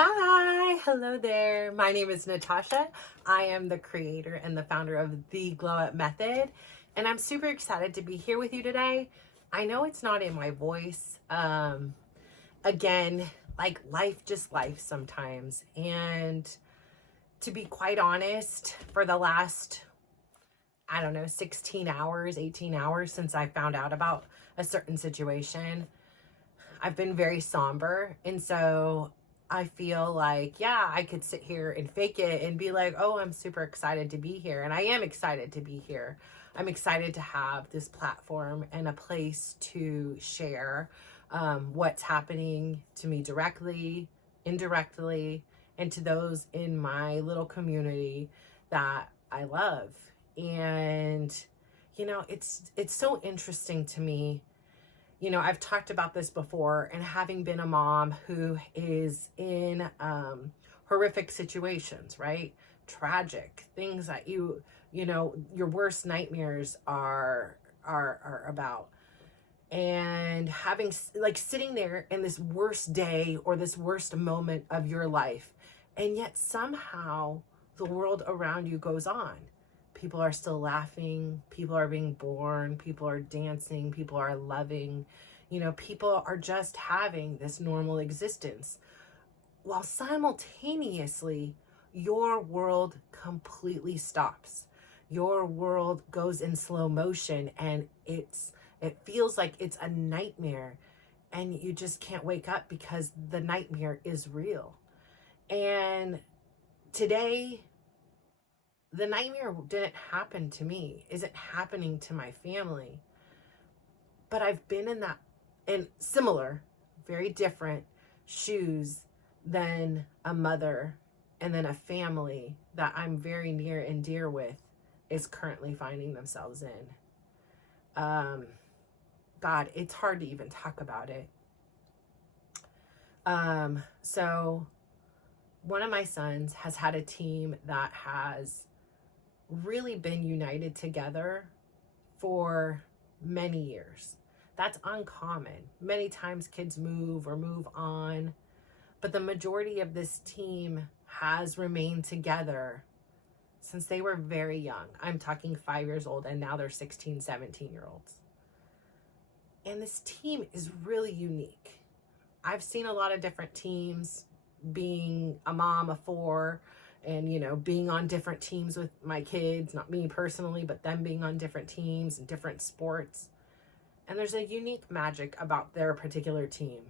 Hi, hello there. My name is Natasha. I am the creator and the founder of the Glow Up Method, and I'm super excited to be here with you today. I know it's not in my voice. Again, like life sometimes. And to be quite honest, for the last, I don't know, 16 hours, 18 hours since I found out about a certain situation, I've been very somber. And so I feel like, yeah, I could sit here and fake it and be like, oh, I'm super excited to be here. And I am excited to be here. I'm excited to have this platform and a place to share what's happening to me directly, indirectly, and to those in my little community that I love. And, it's so interesting to me. I've talked about this before, and having been a mom who is in horrific situations, right? Tragic things that your worst nightmares are about. And having like sitting there in this worst day or this worst moment of your life, and yet somehow the world around you goes on. People are still laughing, people are being born, people are dancing, people are loving, people are just having this normal existence. While simultaneously, your world completely stops. Your world goes in slow motion, and it feels like it's a nightmare, and you just can't wake up because the nightmare is real. And today, the nightmare didn't happen to me, isn't happening to my family. But I've been in similar, very different shoes than a mother and then a family that I'm very near and dear with is currently finding themselves in. God, it's hard to even talk about it. So one of my sons has had a team that has really been united together for many years. That's uncommon. Many times kids move or move on, but the majority of this team has remained together since they were very young. I'm talking 5 years old, and now they're 16, 17-year-olds. And this team is really unique. I've seen a lot of different teams, being a mom of 4, and being on different teams with my kids, not me personally, but them being on different teams and different sports. And there's a unique magic about their particular team.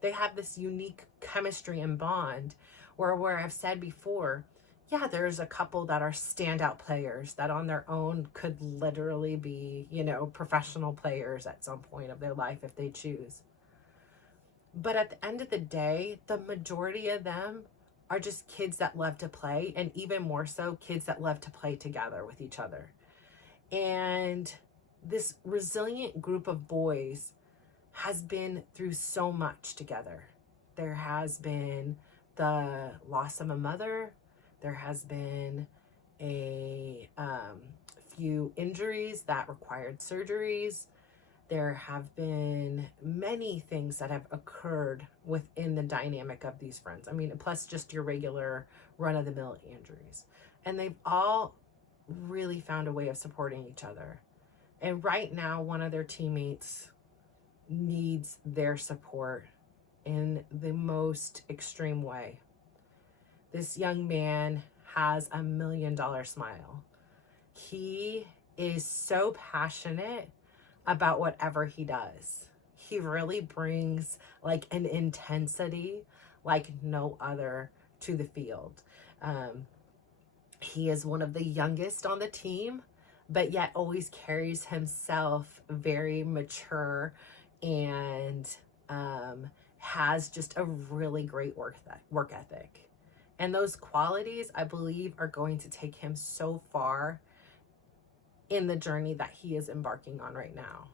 They have this unique chemistry and bond where I've said before, yeah, there's a couple that are standout players that on their own could literally be, professional players at some point of their life if they choose. But at the end of the day, the majority of them are just kids that love to play, and even more so, kids that love to play together with each other. And this resilient group of boys has been through so much together. There has been the loss of a mother. There has been a few injuries that required surgeries. There have been many things that have occurred within the dynamic of these friends. I mean, plus just your regular run-of-the-mill injuries. And they've all really found a way of supporting each other. And right now, one of their teammates needs their support in the most extreme way. This young man has $1 million smile. He is so passionate about whatever he does. He really brings like an intensity like no other to the field. He is one of the youngest on the team, but yet always carries himself very mature and has just a really great work ethic. And those qualities, I believe, are going to take him so far in the journey that he is embarking on right now.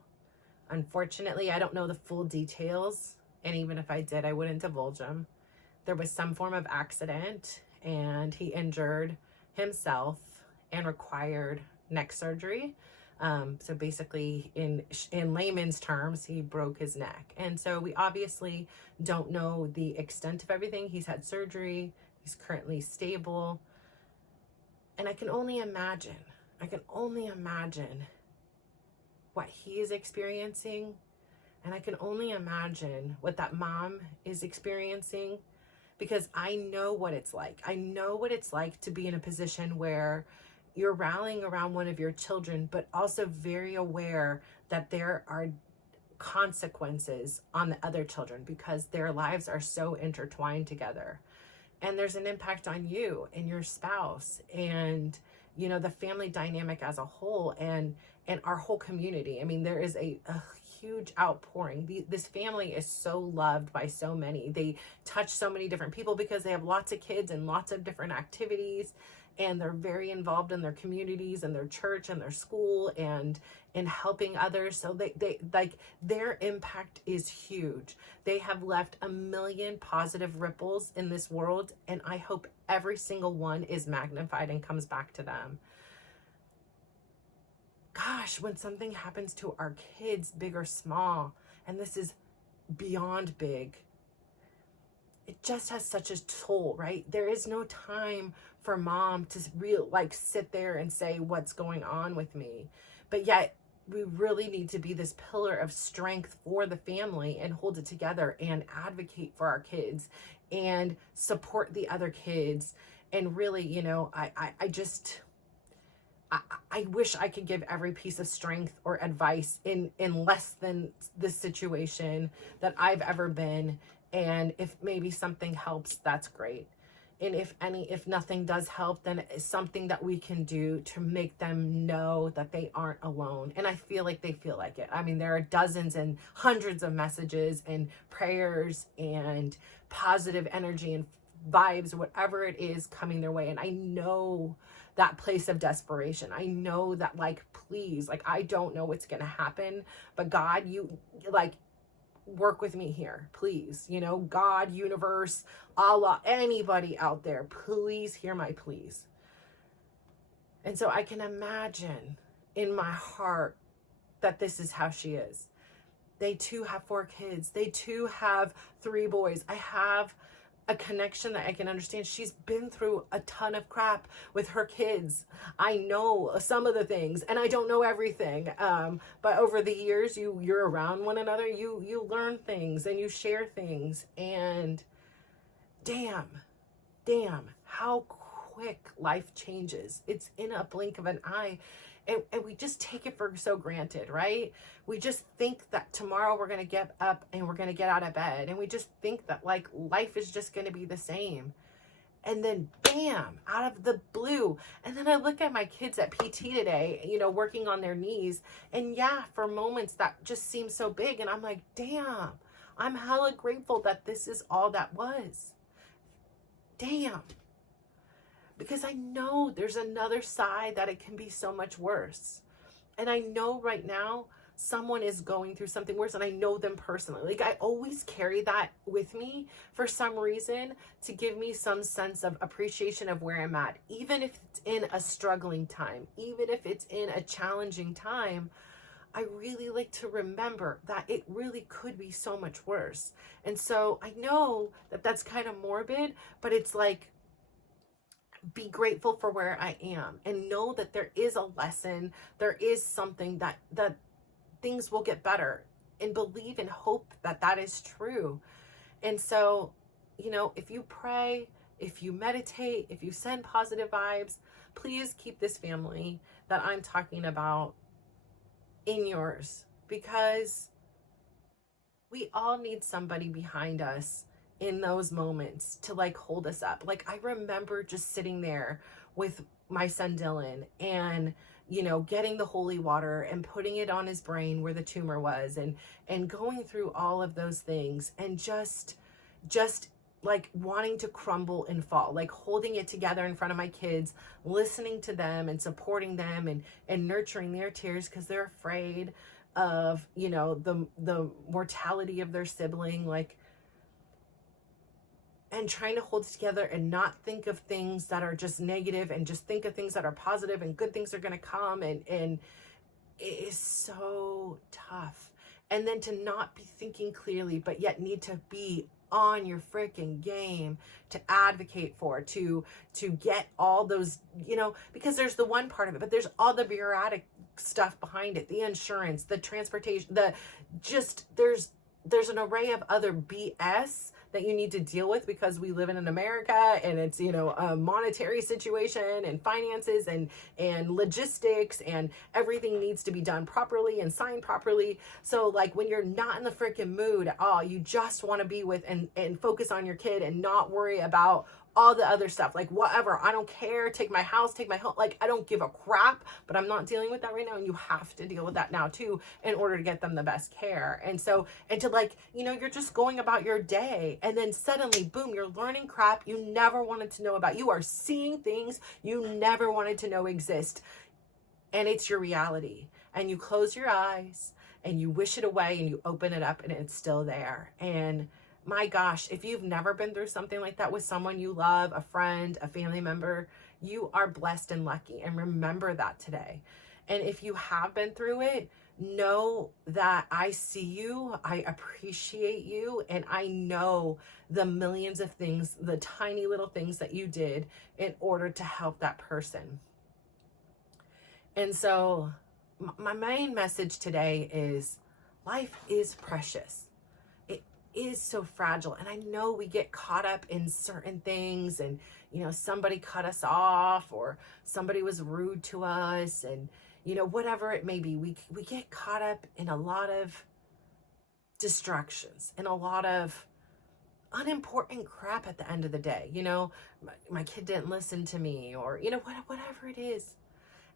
Unfortunately, I don't know the full details, and even if I did, I wouldn't divulge them. There was some form of accident, and he injured himself and required neck surgery. So basically, in layman's terms, he broke his neck. And so we obviously don't know the extent of everything. He's had surgery. He's currently stable. And I can only imagine what he is experiencing. And I can only imagine what that mom is experiencing, because I know what it's like. I know what it's like to be in a position where you're rallying around one of your children, but also very aware that there are consequences on the other children because their lives are so intertwined together. And there's an impact on you and your spouse and, you know, the family dynamic as a whole, and our whole community. I mean, there is a huge outpouring. This family is so loved by so many. They touch so many different people because they have lots of kids and lots of different activities, and they're very involved in their communities and their church and their school and in helping others. So they like, their impact is huge. They have left 1 million positive ripples in this world, and I hope every single one is magnified and comes back to them. Gosh, when something happens to our kids, big or small, and this is beyond big, it just has such a toll, right? There is no time for mom to sit there and say, what's going on with me? But yet we really need to be this pillar of strength for the family and hold it together and advocate for our kids and support the other kids. And really, you know, I wish I could give every piece of strength or advice in less than this situation that I've ever been. And if maybe something helps, that's great. And if nothing does help, then it's something that we can do to make them know that they aren't alone. And I feel like they feel like it. I mean, there are dozens and hundreds of messages and prayers and positive energy and vibes, whatever it is, coming their way. And I know that place of desperation. I know that, like, please, like, I don't know what's going to happen, but God, you, like, work with me here, please. You know, God, universe, Allah, anybody out there, please hear my pleas. And so I can imagine in my heart that this is how she is. They too have 4 kids. They too have 3 boys. I have a connection that I can understand. She's been through a ton of crap with her kids. I know some of the things, and I don't know everything. But over the years, you're around one another, you learn things and you share things, and damn, how quick life changes. It's in a blink of an eye. And we just take it for so granted, right? We just think that tomorrow we're going to get up and we're going to get out of bed. And we just think that, like, life is just going to be the same. And then bam, out of the blue. And then I look at my kids at PT today, you know, working on their knees. And yeah, for moments that just seems so big. And I'm like, damn, I'm hella grateful that this is all that was. Damn. Because I know there's another side that it can be so much worse. And I know right now someone is going through something worse, and I know them personally. Like, I always carry that with me for some reason to give me some sense of appreciation of where I'm at. Even if it's in a struggling time, even if it's in a challenging time, I really like to remember that it really could be so much worse. And so I know that that's kind of morbid, but it's like, be grateful for where I am and know that there is a lesson. There is something that things will get better, and believe and hope that that is true. And so, you know, if you pray, if you meditate, if you send positive vibes, please keep this family that I'm talking about in yours, because we all need somebody behind us in those moments to, like, hold us up. Like, I remember just sitting there with my son Dylan and, you know, getting the holy water and putting it on his brain where the tumor was, and going through all of those things, and just like wanting to crumble and fall, like holding it together in front of my kids, listening to them and supporting them and nurturing their tears because they're afraid of, you know, the mortality of their sibling, like, and trying to hold it together and not think of things that are just negative, and just think of things that are positive and good things are going to come, and it is so tough. And then to not be thinking clearly, but yet need to be on your freaking game to advocate for, to get all those, because there's the one part of it, but there's all the bureaucratic stuff behind it, the insurance, the transportation, there's an array of other BS that you need to deal with because we live in America, and it's, a monetary situation and finances and logistics, and everything needs to be done properly and signed properly. So like when you're not in the freaking mood at all, you just want to be with and focus on your kid and not worry about all the other stuff, like whatever, I don't care, take my house, take my home, like I don't give a crap, but I'm not dealing with that right now, and you have to deal with that now too in order to get them the best care. And to you're just going about your day, and then suddenly boom, you're learning crap you never wanted to know about. You are seeing things you never wanted to know exist, and it's your reality, and you close your eyes and you wish it away and you open it up and it's still there. And my gosh, if you've never been through something like that with someone you love, a friend, a family member, you are blessed and lucky. And remember that today. And if you have been through it, know that I see you, I appreciate you, and I know the millions of things, the tiny little things that you did in order to help that person. And so my main message today is life is precious. Is so fragile, and I know we get caught up in certain things, and somebody cut us off, or somebody was rude to us, and whatever it may be, we get caught up in a lot of distractions and a lot of unimportant crap at the end of the day. My kid didn't listen to me, or whatever it is.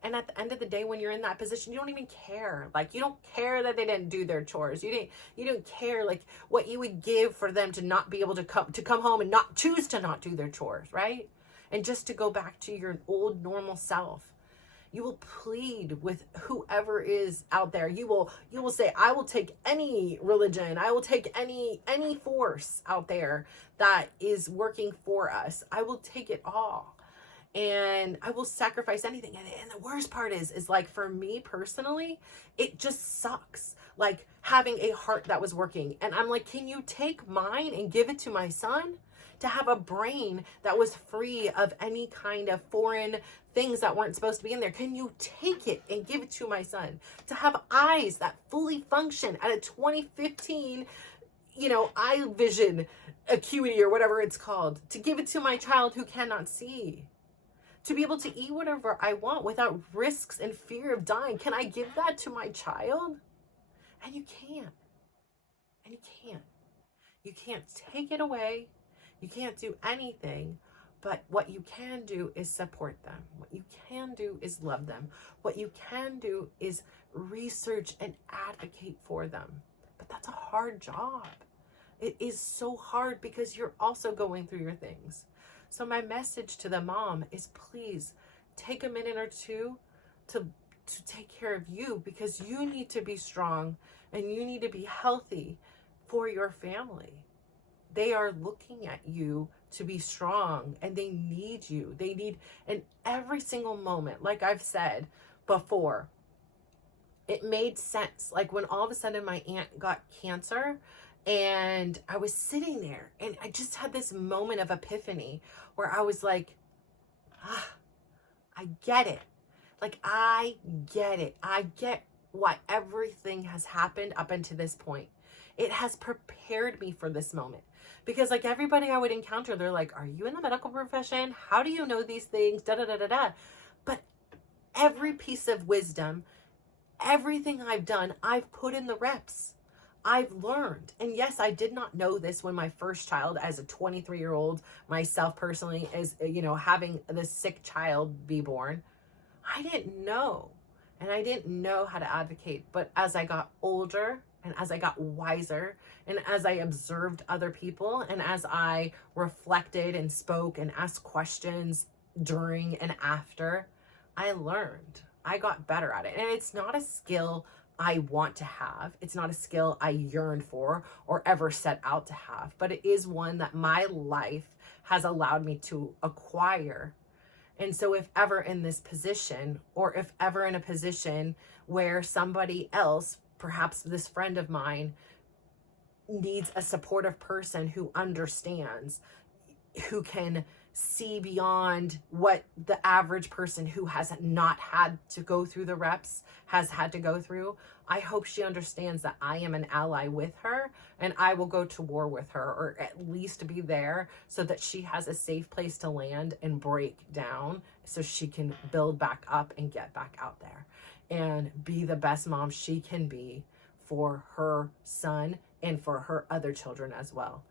And at the end of the day, when you're in that position, you don't even care. Like, you don't care that they didn't do their chores. You didn't care like what you would give for them to not be able to come home and not choose to not do their chores, right? And just to go back to your old normal self. You will plead with whoever is out there. You will say, I will take any religion. I will take any force out there that is working for us. I will take it all. And I will sacrifice anything. And the worst part is like, for me personally, it just sucks. Like having a heart that was working. And I'm like, can you take mine and give it to my son? To have a brain that was free of any kind of foreign things that weren't supposed to be in there. Can you take it and give it to my son? To have eyes that fully function at a 2015 eye vision acuity, or whatever it's called. To give it to my child who cannot see. To be able to eat whatever I want without risks and fear of dying. Can I give that to my child? And you can't. And you can't. You can't take it away. You can't do anything. But what you can do is support them. What you can do is love them. What you can do is research and advocate for them. But that's a hard job. It is so hard because you're also going through your things. So my message to the mom is, please take a minute or two to take care of you, because you need to be strong and you need to be healthy for your family. They are looking at you to be strong, and they need you. They need, in every single moment, like I've said before, it made sense. Like when all of a sudden my aunt got cancer, and I was sitting there and I just had this moment of epiphany where I was like, I get it. Like, I get it. I get why everything has happened up until this point. It has prepared me for this moment. Because like everybody I would encounter, they're like, are you in the medical profession? How do you know these things? Da, da, da, da, da. But every piece of wisdom, everything I've done, I've put in the reps. I've learned. And yes, I did not know this when my first child, as a 23-year-old, myself personally, as having this sick child be born, I didn't know. And I didn't know how to advocate. But as I got older, and as I got wiser, and as I observed other people, and as I reflected and spoke and asked questions during and after, I learned. I got better at it. And it's not a skill I want to have. It's not a skill I yearn for or ever set out to have, but it is one that my life has allowed me to acquire. And so if ever in this position, or if ever in a position where somebody else, perhaps this friend of mine, needs a supportive person who understands, who can see beyond what the average person who has not had to go through the reps has had to go through, I hope she understands that I am an ally with her, and I will go to war with her, or at least be there so that she has a safe place to land and break down so she can build back up and get back out there and be the best mom she can be for her son and for her other children as well.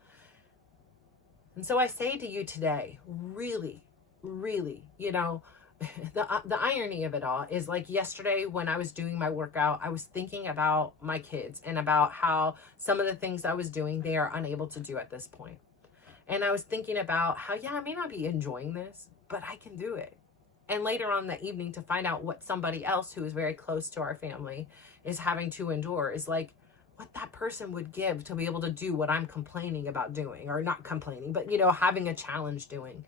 And so I say to you today, really, really, the irony of it all is, like, yesterday when I was doing my workout, I was thinking about my kids and about how some of the things I was doing, they are unable to do at this point. And I was thinking about how, I may not be enjoying this, but I can do it. And later on that evening, to find out what somebody else who is very close to our family is having to endure is like, what that person would give to be able to do what I'm complaining about doing, or not complaining, but, having a challenge doing.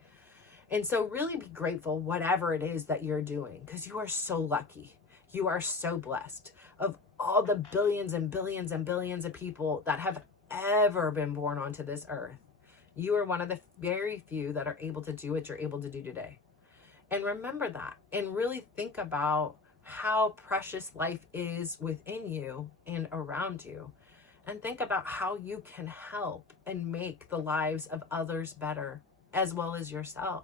And so really be grateful, whatever it is that you're doing, because you are so lucky. You are so blessed. Of all the billions and billions and billions of people that have ever been born onto this earth, you are one of the very few that are able to do what you're able to do today. And remember that, and really think about how precious life is within you and around you. And think about how you can help and make the lives of others better, as well as yourself.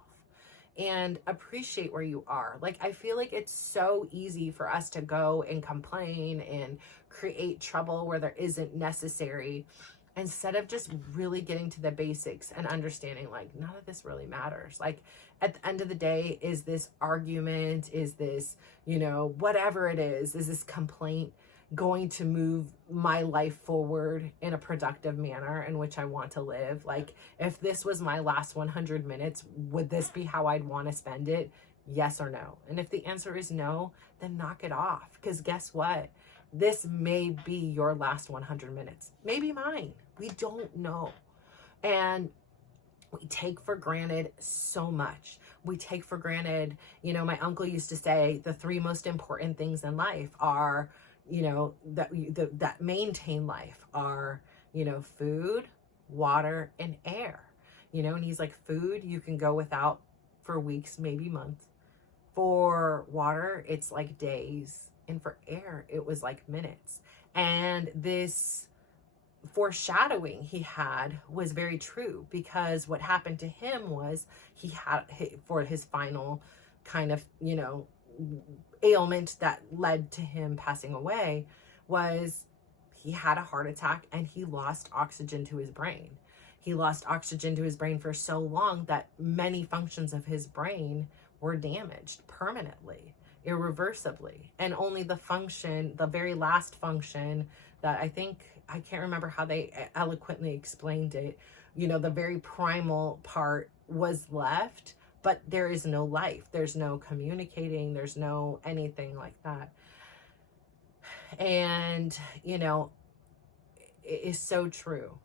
And appreciate where you are. Like, I feel like it's so easy for us to go and complain and create trouble where there isn't necessary, instead of just really getting to the basics and understanding, like, none of this really matters. Like, at the end of the day, is this argument, is this, whatever it is this complaint going to move my life forward in a productive manner in which I want to live? Like, if this was my last 100 minutes, would this be how I'd want to spend it? Yes or no? And if the answer is no, then knock it off. Because guess what? This may be your last 100 minutes. Maybe mine. We don't know. And we take for granted so much. We take for granted, my uncle used to say the three most important things in life are, that maintain life are, food, water, and air. And he's like, food, you can go without for weeks, maybe months. For water, it's like days. And for air, it was like minutes. And this foreshadowing he had was very true, because what happened to him was he had, for his final kind of, ailment that led to him passing away, was he had a heart attack and he lost oxygen to his brain. He lost oxygen to his brain for so long that many functions of his brain were damaged permanently, irreversibly. And only the very last function that I can't remember how they eloquently explained it, the very primal part was left, but there is no life. There's no communicating. There's no anything like that. And, it is so true.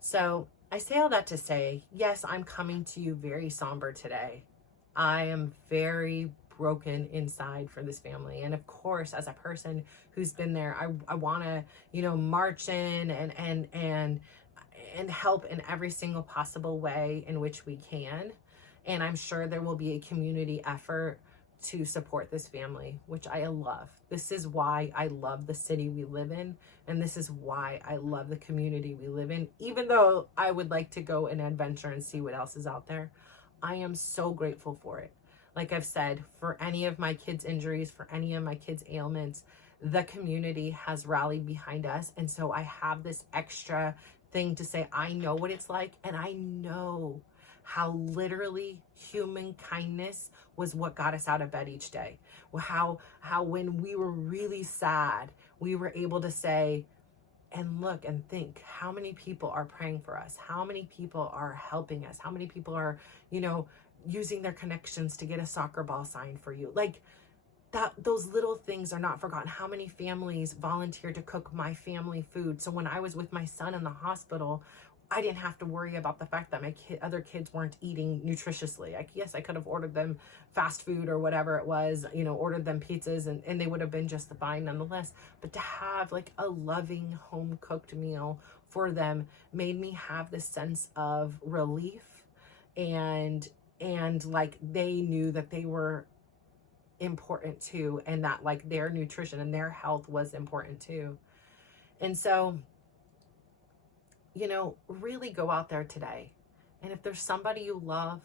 So I say all that to say, yes, I'm coming to you very somber today. I am very broken inside for this family. And of course, as a person who's been there, I want to, march in and help in every single possible way in which we can. And I'm sure there will be a community effort to support this family, which I love. This is why I love the city we live in. And this is why I love the community we live in. Even though I would like to go and adventure and see what else is out there, I am so grateful for it. Like I've said, for any of my kids' injuries, for any of my kids' ailments, the community has rallied behind us. And so I have this extra thing to say, I know what it's like. And I know how literally human kindness was what got us out of bed each day. How when we were really sad, we were able to say and look and think, how many people are praying for us? How many people are helping us? How many people are, using their connections to get a soccer ball signed for you? Like that, those little things are not forgotten. How many families volunteered to cook my family food? So when I was with my son in the hospital, I didn't have to worry about the fact that my other kids weren't eating nutritiously. Like, yes, I could have ordered them fast food or whatever it was, you know, ordered them pizzas, and they would have been just fine nonetheless. But to have like a loving home cooked meal for them made me have this sense of relief, and like they knew that they were important too, and that like their nutrition and their health was important too. And so, you know, really go out there today. And if there's somebody you love,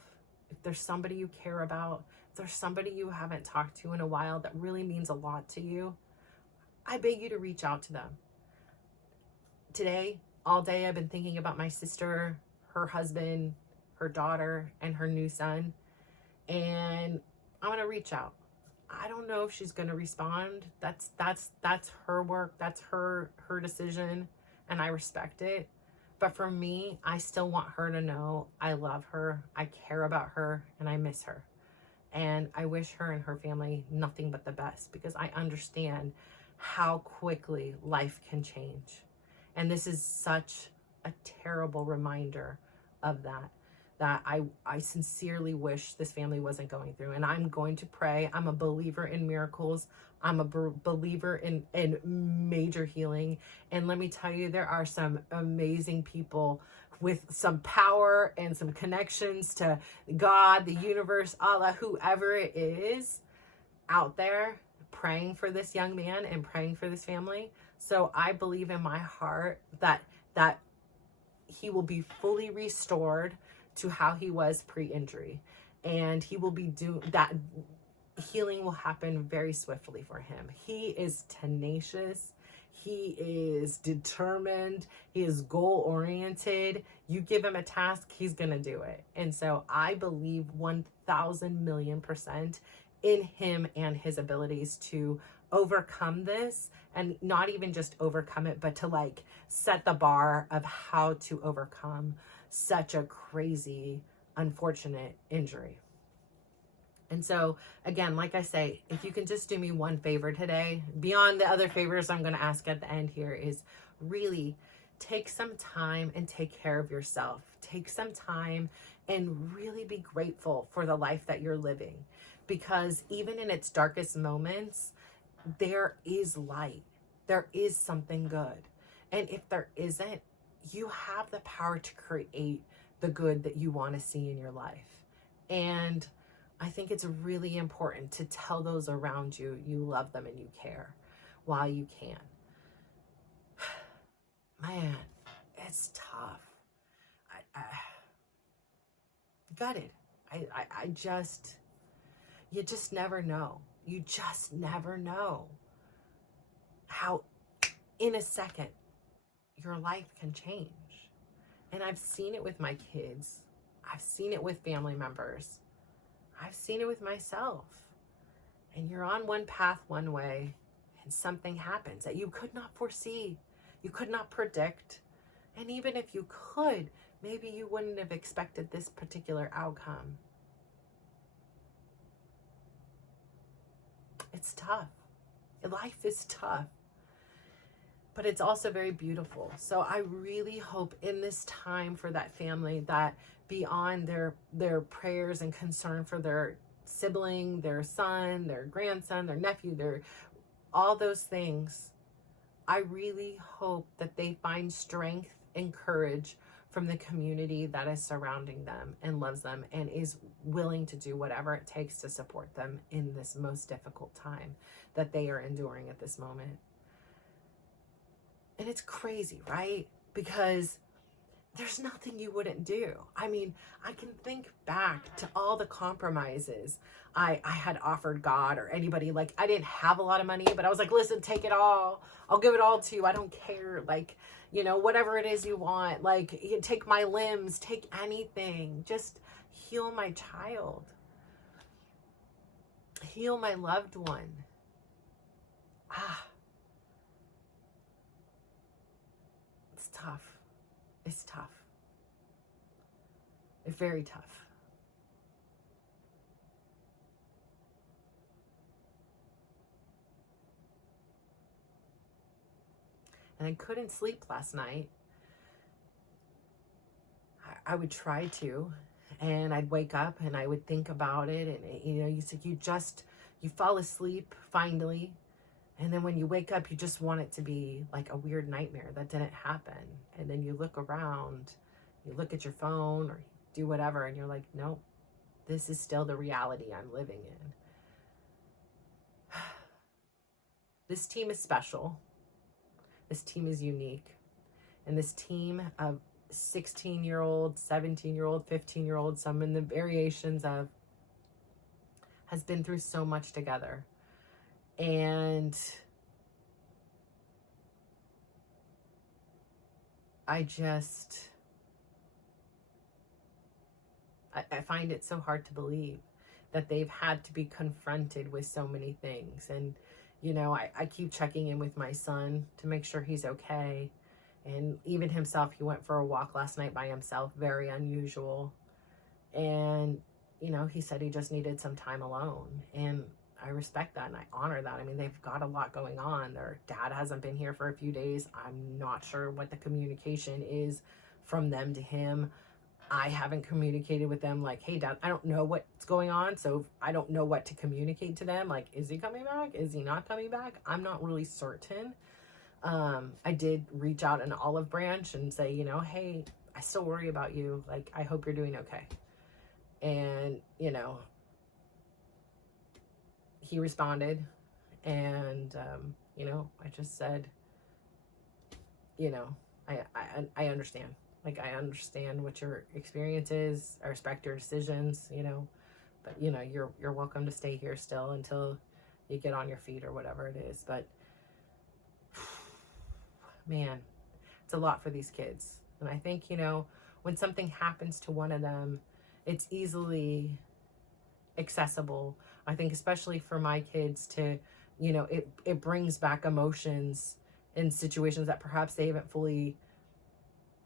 if there's somebody you care about, if there's somebody you haven't talked to in a while that really means a lot to you, I beg you to reach out to them. Today, all day, I've been thinking about my sister, her husband, her daughter, and her new son. And I'm going to reach out. I don't know if she's going to respond. That's her work. That's her decision. And I respect it. But for me, I still want her to know I love her, I care about her, and I miss her. And I wish her and her family nothing but the best, because I understand how quickly life can change. And this is such a terrible reminder of that I sincerely wish this family wasn't going through. And I'm going to pray. I'm a believer in miracles. I'm a believer in major healing. And let me tell you, there are some amazing people with some power and some connections to God, the universe, Allah, whoever it is out there praying for this young man and praying for this family. So I believe in my heart that he will be fully restored to how he was pre-injury, and he will be that healing will happen very swiftly for him. He is tenacious. He is determined. He is goal-oriented. You give him a task, he's going to do it. And so I believe 1,000,000,000% in him and his abilities to overcome this, and not even just overcome it, but to like set the bar of how to overcome such a crazy, unfortunate injury. And so, again, like I say, if you can just do me one favor today, beyond the other favors I'm going to ask at the end here, is really take some time and take care of yourself. Take some time and really be grateful for the life that you're living. Because even in its darkest moments, there is light. There is something good. And if there isn't, you have the power to create the good that you want to see in your life. And I think it's really important to tell those around you love them and you care while you can. Man, it's tough. I gutted. I just, you just never know. You just never know how in a second your life can change. And I've seen it with my kids. I've seen it with family members. I've seen it with myself. And you're on one path one way, and something happens that you could not foresee. You could not predict. And even if you could, maybe you wouldn't have expected this particular outcome. It's tough. Life is tough. But it's also very beautiful. So I really hope in this time for that family that beyond their prayers and concern for their sibling, their son, their grandson, their nephew, their all those things, I really hope that they find strength and courage from the community that is surrounding them and loves them and is willing to do whatever it takes to support them in this most difficult time that they are enduring at this moment. And it's crazy, right? Because there's nothing you wouldn't do. I mean, I can think back to all the compromises I had offered God or anybody. Like, I didn't have a lot of money, but I was like, listen, take it all. I'll give it all to you. I don't care. Like, you know, whatever it is you want. Like, you take my limbs, take anything. Just heal my child. Heal my loved one. It's tough. It's tough. It's very tough. And I couldn't sleep last night I would try to, and I'd wake up and I would think about it. And, you know, you fall asleep finally. And then when you wake up, you just want it to be like a weird nightmare that didn't happen. And then you look around, you look at your phone or do whatever, and you're like, nope, this is still the reality I'm living in. This team is special. This team is unique. And this team of 16-year-old, 17-year-old, 15-year-old, some in the variations of, has been through so much together. And I find it so hard to believe that they've had to be confronted with so many things. And, you know, I keep checking in with my son to make sure he's okay. And even himself, he went for a walk last night by himself, very unusual. And, you know, he said he just needed some time alone. And I respect that and I honor that. I mean, they've got a lot going on. Their dad hasn't been here for a few days. I'm not sure what the communication is from them to him. I haven't communicated with them like, hey, Dad, I don't know what's going on. So I don't know what to communicate to them. Like, is he coming back? Is he not coming back? I'm not really certain. I did reach out an olive branch and say, you know, hey, I still worry about you. Like, I hope you're doing okay. And, you know, he responded and, you know, I just said, you know, I understand. Like, I understand what your experience is. I respect your decisions, you know, but, you know, you're welcome to stay here still until you get on your feet or whatever it is. But, man, it's a lot for these kids. And I think, you know, when something happens to one of them, it's easily accessible. I think especially for my kids to, you know, it brings back emotions in situations that perhaps they haven't fully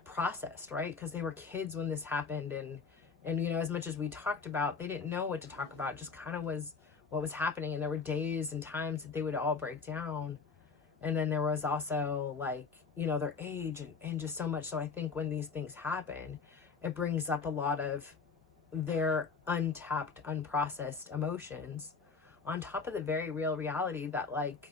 processed, right? Because they were kids when this happened. And, you know, as much as we talked about, they didn't know what to talk about. It just kind of was what was happening. And there were days and times that they would all break down. And then there was also, like, you know, their age and just so much. So I think when these things happen, it brings up a lot of their untapped, unprocessed emotions on top of the very real reality that, like,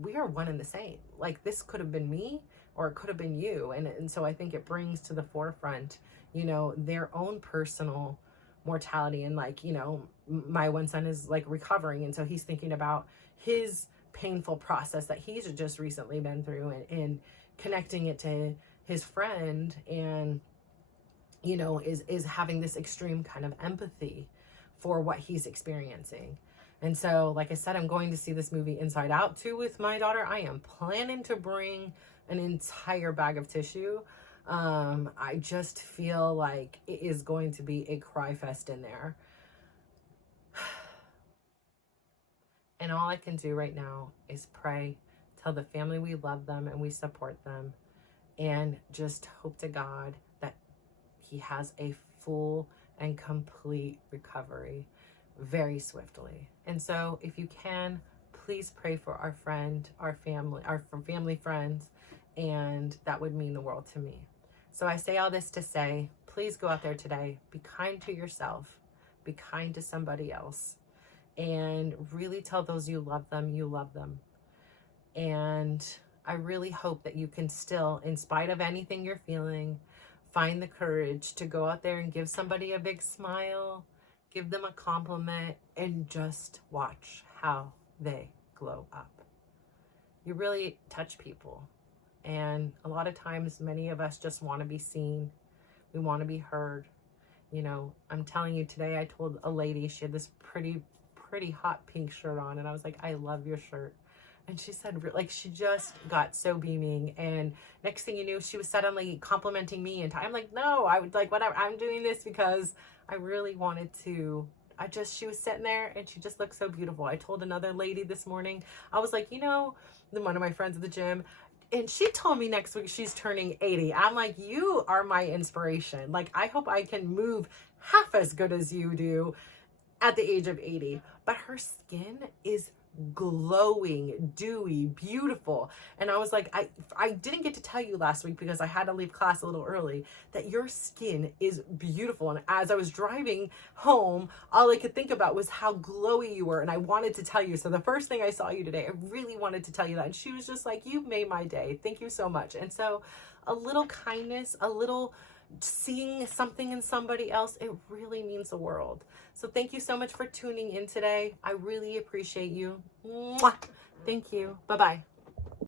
we are one and the same. Like, this could have been me or it could have been you. And so I think it brings to the forefront, you know, their own personal mortality. And, like, you know, my one son is, like, recovering. And so he's thinking about his painful process that he's just recently been through and connecting it to his friend, and, you know, is having this extreme kind of empathy for what he's experiencing. And so, like I said, I'm going to see this movie Inside Out 2 with my daughter. I am planning to bring an entire bag of tissue. I just feel like it is going to be a cry fest in there. And all I can do right now is pray, tell the family we love them and we support them, and just hope to God that he has a full and complete recovery very swiftly. And so if you can, please pray for our friend, our family friends, and that would mean the world to me. So I say all this to say, please go out there today, be kind to yourself, be kind to somebody else, and really tell those you love them. And I really hope that you can still, in spite of anything you're feeling, find the courage to go out there and give somebody a big smile, give them a compliment, and just watch how they glow up. You really touch people. And a lot of times, many of us just want to be seen. We want to be heard. You know, I'm telling you today, I told a lady, she had this pretty hot pink shirt on, and I was like, I love your shirt. And she said, like, she just got so beaming. And next thing you knew, she was suddenly complimenting me. And I'm like, no, I would, like, whatever. I'm doing this because I really wanted to. She was sitting there and she just looked so beautiful. I told another lady this morning, I was like, you know, one of my friends at the gym, and she told me next week she's turning 80. I'm like, you are my inspiration. Like, I hope I can move half as good as you do at the age of 80. But her skin is glowing, dewy, beautiful. And I was like, I didn't get to tell you last week because I had to leave class a little early that your skin is beautiful. And as I was driving home, all I could think about was how glowy you were. And I wanted to tell you. So the first thing I saw you today, I really wanted to tell you that. And she was just like, you made my day. Thank you so much. And so a little kindness, a little seeing something in somebody else, it really means the world. So thank you so much for tuning in today. I really appreciate you. Mwah. Thank you. Bye-bye.